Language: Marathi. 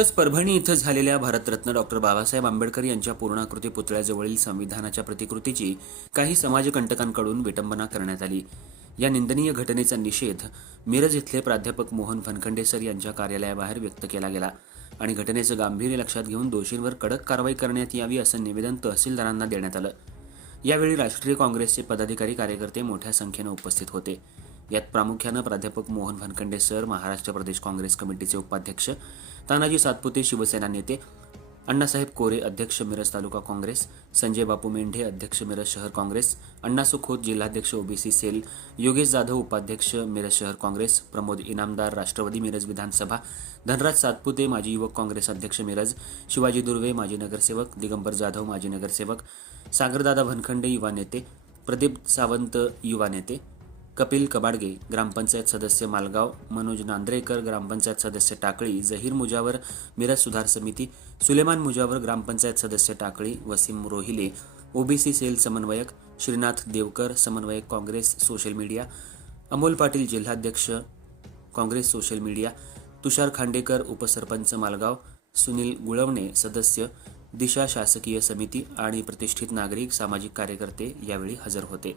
नुकतंच परभणी इथं झालेल्या भारतरत्न डॉक्टर बाबासाहेब आंबेडकर यांच्या पूर्णाकृती पुतळ्याजवळील संविधानाच्या प्रतिकृतीची काही समाजकंटकांकडून विटंबना करण्यात आली। या निंदनीय घटनेचा निषेध मिरज इथले प्राध्यापक मोहन फनखंडे सर यांच्या कार्यालयाबाहेर व्यक्त केला गेला आणि घटनेचं गांभीर्य लक्षात घेऊन दोषींवर कडक कारवाई करण्यात यावी असं निवेदन तहसीलदारांना देण्यात आलं। यावेळी राष्ट्रीय काँग्रेसचे पदाधिकारी कार्यकर्ते मोठ्या संख्येने उपस्थित होते। यात प्रामुख्याने प्राध्यापक मोहन फनखंडे सर, महाराष्ट्र प्रदेश काँग्रेस कमिटीचे उपाध्यक्ष तानाजी सातपुते शिवसेना नेते, अण्णासाहेब कोरे अध्यक्ष मिरज तालुका काँग्रेस, संजय बापू मेंढे अध्यक्ष मिरज शहर काँग्रेस, अण्णासू खोत जिल्हाध्यक्ष ओबीसी सेल, योगेश जाधव उपाध्यक्ष मिरज शहर काँग्रेस, प्रमोद इनामदार राष्ट्रवादी मिरज विधानसभा, धनराज सातपुते माजी युवक काँग्रेस अध्यक्ष मिरज, शिवाजी दुर्वे माजी नगरसेवक, दिगंबर जाधव माजी नगरसेवक, सागरदादा भनखंडे युवा नेते, प्रदीप सावंत युवा नेते, कपिल कबाडगे ग्रामपंचायत सदस्य मालगाव, मनोज नांद्रेकर ग्रामपंचायत सदस्य टाकळी, जहीर मुजावर मिरज सुधार समिती, सुलेमान मुजावर ग्रामपंचायत सदस्य टाकळी, वसीम रोहिले ओबीसी सेल समन्वयक, श्रीनाथ देवकर समन्वयक काँग्रेस सोशल मीडिया, अमोल पाटील जिल्हाध्यक्ष काँग्रेस सोशल मीडिया, तुषार खांडेकर उपसरपंच मालगाव, सुनील गुळवणे सदस्य दिशा शासकीय समिती आणि प्रतिष्ठित नागरिक सामाजिक कार्यकर्ते यावेळी हजर होते।